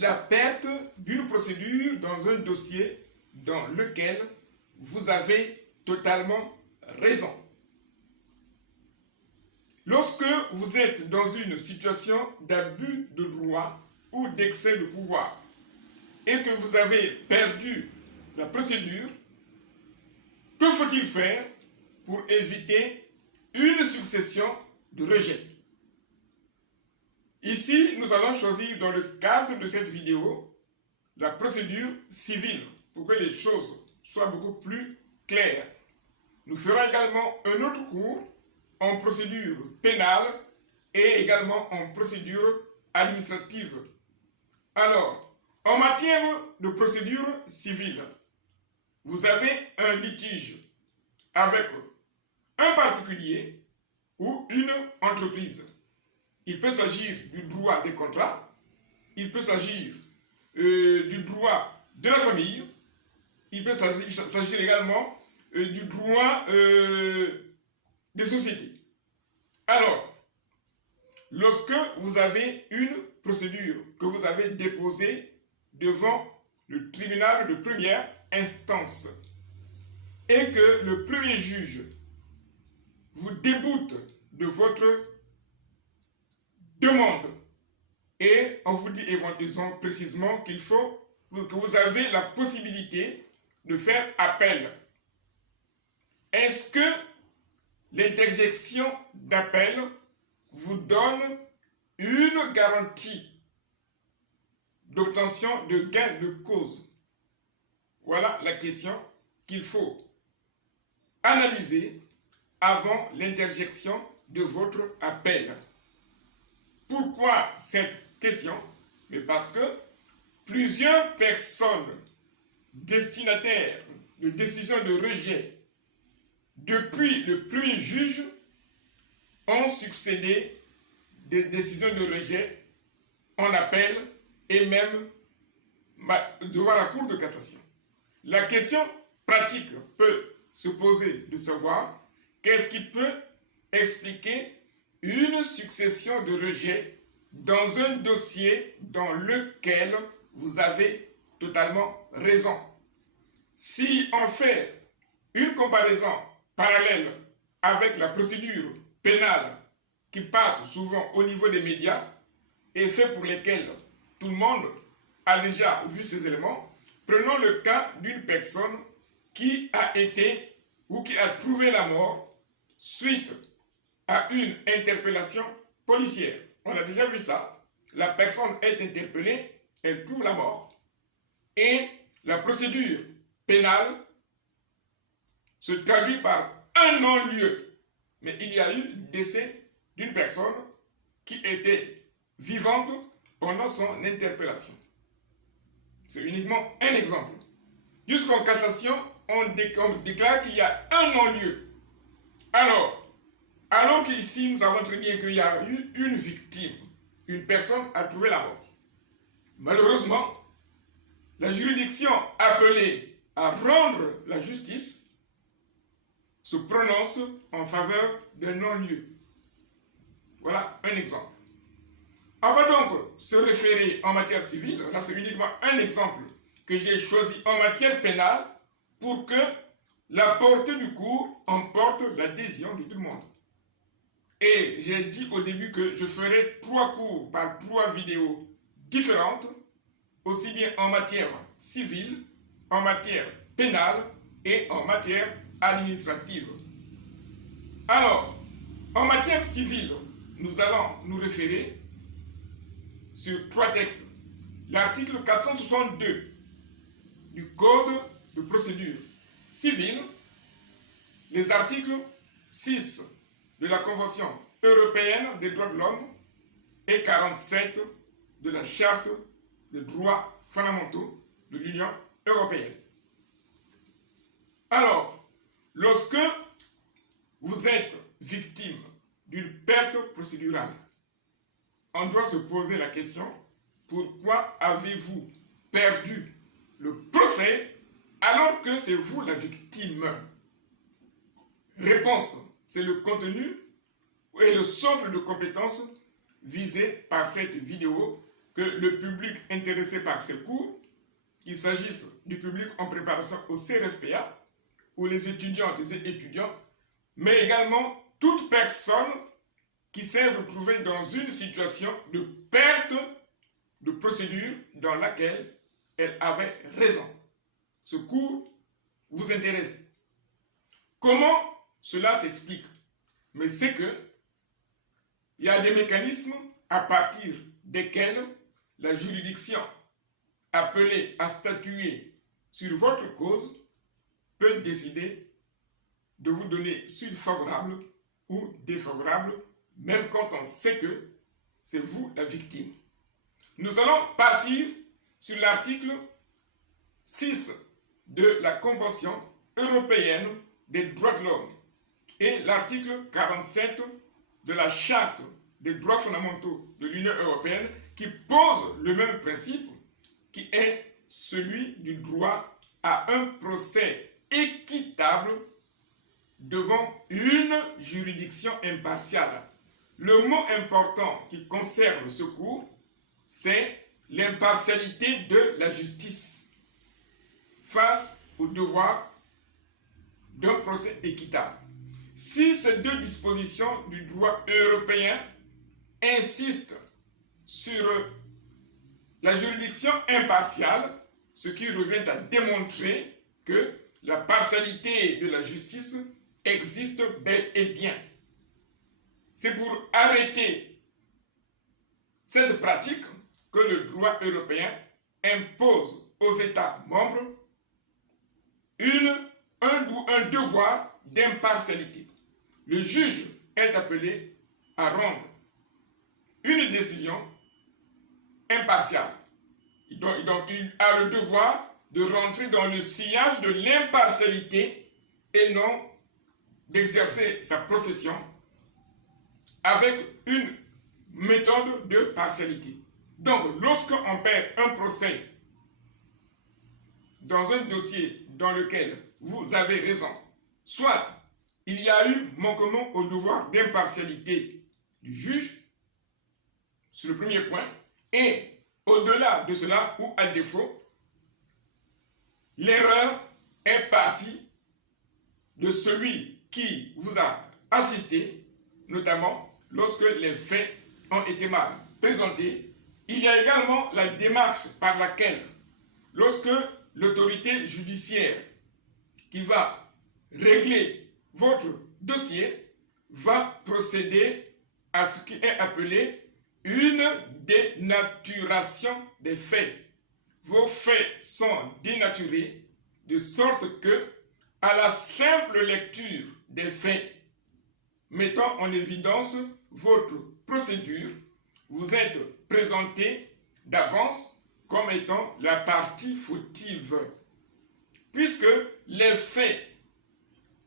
la perte d'une procédure dans un dossier dans lequel vous avez totalement raison. Lorsque vous êtes dans une situation d'abus de droit ou d'excès de pouvoir et que vous avez perdu la procédure, que faut-il faire pour éviter une succession de rejets? Ici, nous allons choisir dans le cadre de cette vidéo la procédure civile pour que les choses soient beaucoup plus claires. Nous ferons également un autre cours en procédure pénale et également en procédure administrative. Alors, en matière de procédure civile, vous avez un litige avec un particulier ou une entreprise. Il peut s'agir du droit des contrats, il peut s'agir du droit de la famille, il peut s'agir également du droit des sociétés. Alors, lorsque vous avez une procédure que vous avez déposée devant le tribunal de première instance et que le premier juge vous déboute de votre demande et on vous dit éventuellement précisément qu'il faut que vous avez la possibilité de faire appel. Est-ce que l'interjection d'appel vous donne une garantie d'obtention de gain de cause? Voilà la question qu'il faut analyser avant l'interjection de votre appel. Pourquoi cette question? Mais parce que plusieurs personnes destinataires de décisions de rejet depuis le premier juge ont succédé des décisions de rejet en appel et même devant la Cour de cassation. La question pratique peut se poser de savoir qu'est-ce qui peut expliquer une succession de rejets dans un dossier dans lequel vous avez totalement raison. Si on fait une comparaison parallèle avec la procédure pénale qui passe souvent au niveau des médias et fait pour lesquels tout le monde a déjà vu ces éléments, prenons le cas d'une personne qui a été ou qui a trouvé la mort suite à une interpellation policière. On a déjà vu ça. La personne est interpellée, elle trouve la mort. Et la procédure pénale se traduit par un non-lieu. Mais il y a eu décès d'une personne qui était vivante pendant son interpellation. C'est uniquement un exemple. Jusqu'en cassation, on déclare qu'il y a un non-lieu. Alors qu'ici, nous savons très bien qu'il y a eu une victime, une personne a trouvé la mort. Malheureusement, la juridiction appelée à rendre la justice se prononce en faveur d'un non-lieu. Voilà un exemple. On va donc se référer en matière civile, là c'est uniquement un exemple que j'ai choisi en matière pénale pour que la portée du cours emporte l'adhésion de tout le monde. Et j'ai dit au début que je ferai 3 cours par 3 vidéos différentes, aussi bien en matière civile, en matière pénale et en matière administrative. Alors, en matière civile, nous allons nous référer sur 3 textes. L'article 462 du Code de procédure civile, les articles 6 de la Convention européenne des droits de l'homme et 47 de la Charte des droits fondamentaux de l'Union européenne. Alors, lorsque vous êtes victime d'une perte procédurale, on doit se poser la question, pourquoi avez-vous perdu le procès alors que c'est vous la victime? Réponse, c'est le contenu et le socle de compétences visé par cette vidéo que le public intéressé par ces cours, qu'il s'agisse du public en préparation au CRFPA, ou les étudiantes et étudiants, mais également toute personne qui s'est retrouvée dans une situation de perte de procédure dans laquelle elle avait raison. Ce cours vous intéresse. Comment cela s'explique? Mais c'est que il y a des mécanismes à partir desquels la juridiction appelée à statuer sur votre cause peut décider de vous donner suite favorable ou défavorable, même quand on sait que c'est vous la victime. Nous allons partir sur l'article 6 de la Convention européenne des droits de l'homme et l'article 47 de la Charte des droits fondamentaux de l'Union européenne qui pose le même principe qui est celui du droit à un procès équitable devant une juridiction impartiale. Le mot important qui concerne ce cours, c'est l'impartialité de la justice face au devoir d'un procès équitable. Si ces deux dispositions du droit européen insistent sur la juridiction impartiale, ce qui revient à démontrer que la partialité de la justice existe bel et bien. C'est pour arrêter cette pratique que le droit européen impose aux États membres un devoir d'impartialité. Le juge est appelé à rendre une décision impartiale. Donc, il a le devoir de rentrer dans le sillage de l'impartialité et non d'exercer sa profession avec une méthode de partialité. Donc, lorsqu'on perd un procès dans un dossier dans lequel vous avez raison, soit il y a eu manquement au devoir d'impartialité du juge, c'est le premier point, et au-delà de cela, ou à défaut, l'erreur est partie de celui qui vous a assisté, notamment lorsque les faits ont été mal présentés. Il y a également la démarche par laquelle, lorsque l'autorité judiciaire qui va régler votre dossier va procéder à ce qui est appelé une dénaturation des faits. Vos faits sont dénaturés de sorte que, à la simple lecture des faits mettant en évidence votre procédure, vous êtes présenté d'avance comme étant la partie fautive. Puisque les faits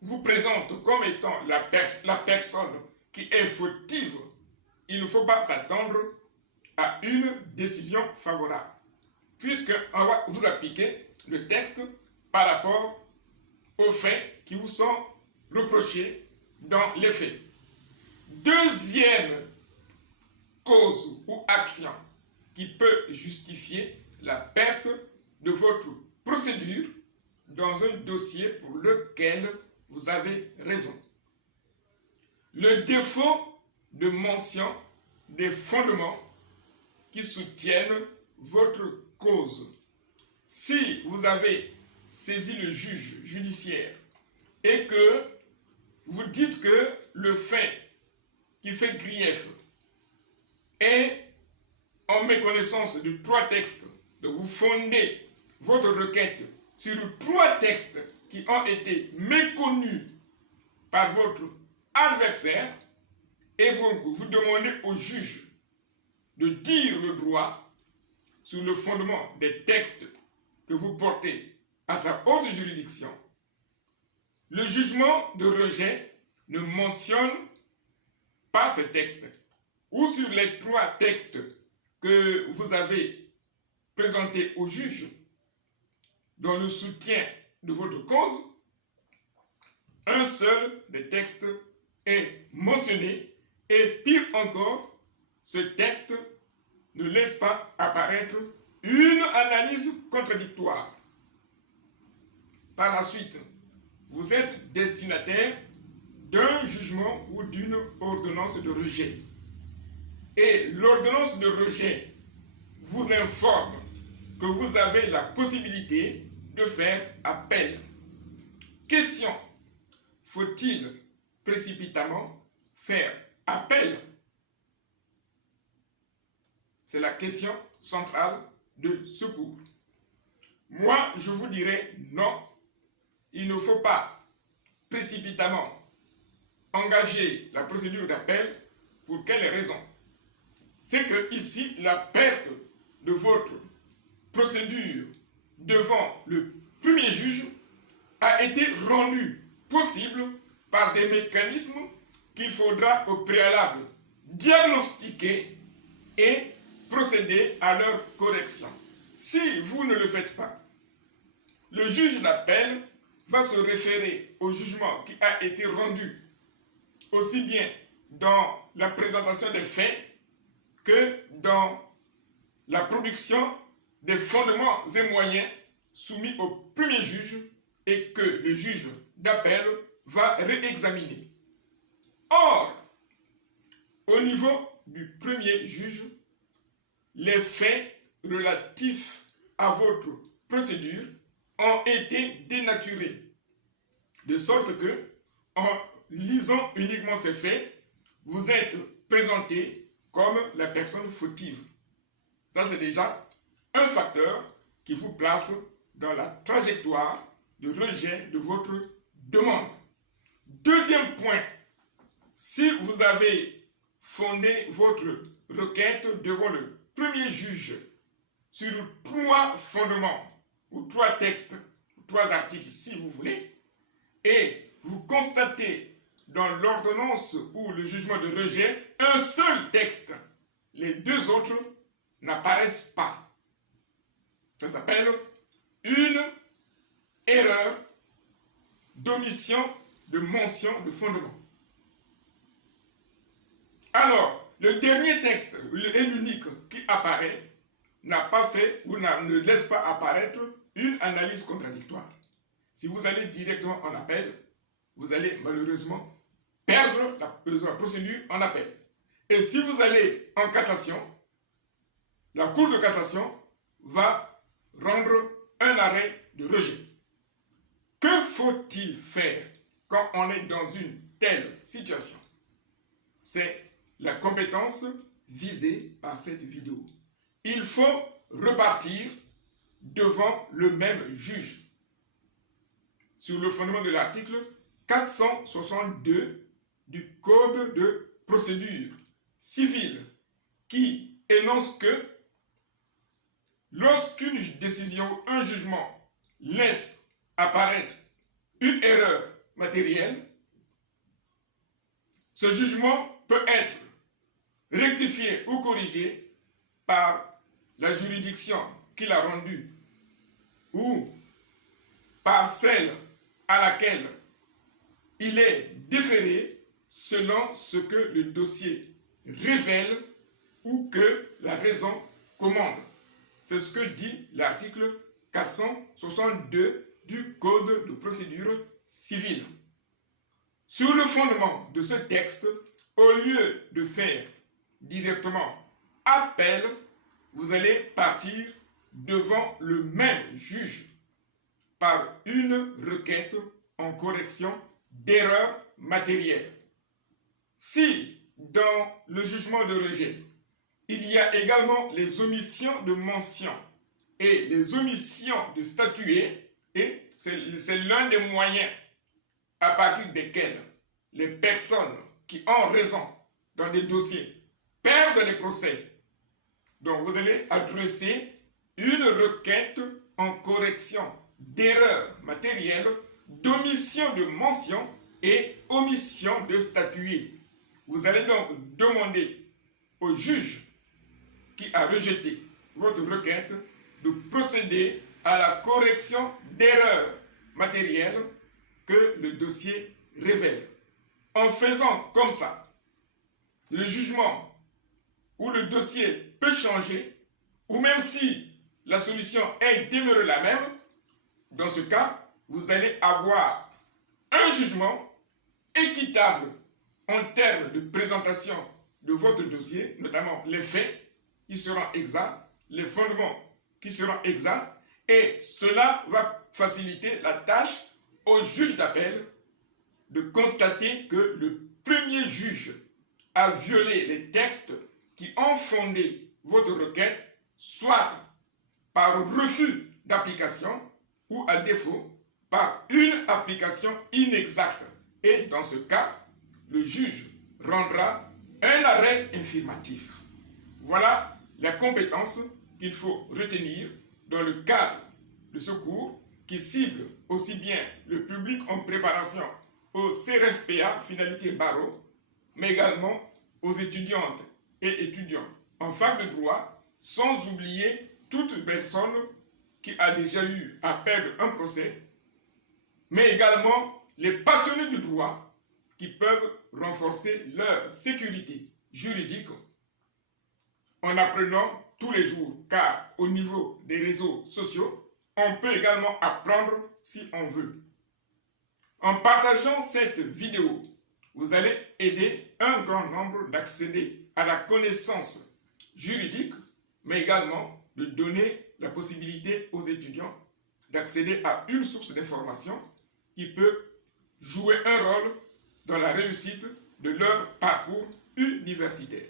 vous présentent comme étant la personne qui est fautive, il ne faut pas s'attendre à une décision favorable, puisqu'on va vous appliquer le texte par rapport aux faits qui vous sont reprochés dans les faits. Deuxième cause ou action qui peut justifier la perte de votre procédure dans un dossier pour lequel vous avez raison. Le défaut de mention des fondements qui soutiennent votre cause. Si vous avez saisi le juge judiciaire et que vous dites que le fait qui fait grief est en méconnaissance de trois textes, de vous fonder votre requête sur trois textes qui ont été méconnus par votre adversaire, et vous demandez au juge de dire le droit sur le fondement des textes que vous portez à sa haute juridiction, le jugement de rejet ne mentionne pas ces textes. Ou sur les trois textes que vous avez présentés au juge dans le soutien de votre cause, un seul des textes est mentionné, et pire encore, ce texte ne laisse pas apparaître une analyse contradictoire. Par la suite, vous êtes destinataire d'un jugement ou d'une ordonnance de rejet. Et l'ordonnance de rejet vous informe que vous avez la possibilité de faire appel. Question: faut-il précipitamment faire appel? C'est la question centrale de ce cours. Moi, je vous dirais non. Il ne faut pas précipitamment engager la procédure d'appel. Pour quelle raison? C'est que ici, la perte de votre procédure devant le premier juge a été rendue possible par des mécanismes qu'il faudra au préalable diagnostiquer et procéder à leur correction. Si vous ne le faites pas, le juge d'appel va se référer au jugement qui a été rendu, aussi bien dans la présentation des faits que dans la production des fondements et moyens soumis au premier juge et que le juge d'appel va réexaminer. Or, au niveau du premier juge, les faits relatifs à votre procédure ont été dénaturés, de sorte que, en lisant uniquement ces faits, vous êtes présenté comme la personne fautive. Ça, c'est déjà un facteur qui vous place dans la trajectoire de rejet de votre demande. Deuxième point, si vous avez fondé votre requête devant le premier juge sur 3 fondements ou 3 textes, ou 3 articles si vous voulez, et vous constatez dans l'ordonnance ou le jugement de rejet un seul texte, les 2 autres n'apparaissent pas. Ça s'appelle une erreur d'omission de mention de fondement. Alors, le dernier texte et l'unique qui apparaît n'a pas fait ou ne laisse pas apparaître une analyse contradictoire. Si vous allez directement en appel, vous allez malheureusement perdre la procédure en appel. Et si vous allez en cassation, la Cour de cassation va rendre un arrêt de rejet. Que faut-il faire quand on est dans une telle situation? C'est la compétence visée par cette vidéo. Il faut repartir devant le même juge sur le fondement de l'article 462 du Code de procédure civile qui énonce que lorsqu'une décision, un jugement laisse apparaître une erreur matérielle, ce jugement peut être rectifié ou corrigé par la juridiction qui l'a rendu ou par celle à laquelle il est déféré selon ce que le dossier révèle ou que la raison commande. C'est ce que dit l'article 462 du Code de procédure civile. Sur le fondement de ce texte, au lieu de faire directement appel, vous allez partir devant le même juge par une requête en correction d'erreurs matérielles. Si dans le jugement de rejet, il y a également les omissions de mention et les omissions de statuer, et c'est l'un des moyens à partir desquels les personnes qui ont raison dans des dossiers perdent les procès. Donc vous allez adresser une requête en correction d'erreurs matérielles, d'omission de mention et omission de statuer. Vous allez donc demander au juge qui a rejeté votre requête de procéder à la correction d'erreurs matérielles que le dossier révèle. En faisant comme ça, le jugement ou le dossier peut changer, ou même si la solution est demeurée la même, dans ce cas, vous allez avoir un jugement équitable en termes de présentation de votre dossier, notamment les faits qui seront exacts, les fondements qui seront exacts, et cela va faciliter la tâche au juge d'appel de constater que le premier juge a violé les textes qui ont fondé votre requête, soit par refus d'application ou à défaut par une application inexacte. Et dans ce cas, le juge rendra un arrêt infirmatif. Voilà la compétence qu'il faut retenir dans le cadre de ce cours qui cible aussi bien le public en préparation au CRFPA, finalité barreau, mais également aux étudiantes et étudiants en fac de droit, sans oublier toute personne qui a déjà eu à perdre un procès, mais également les passionnés du droit qui peuvent renforcer leur sécurité juridique en apprenant tous les jours, car au niveau des réseaux sociaux, on peut également apprendre si on veut. En partageant cette vidéo, vous allez aider un grand nombre d'accéder à la connaissance juridique, mais également de donner la possibilité aux étudiants d'accéder à une source d'information qui peut jouer un rôle dans la réussite de leur parcours universitaire.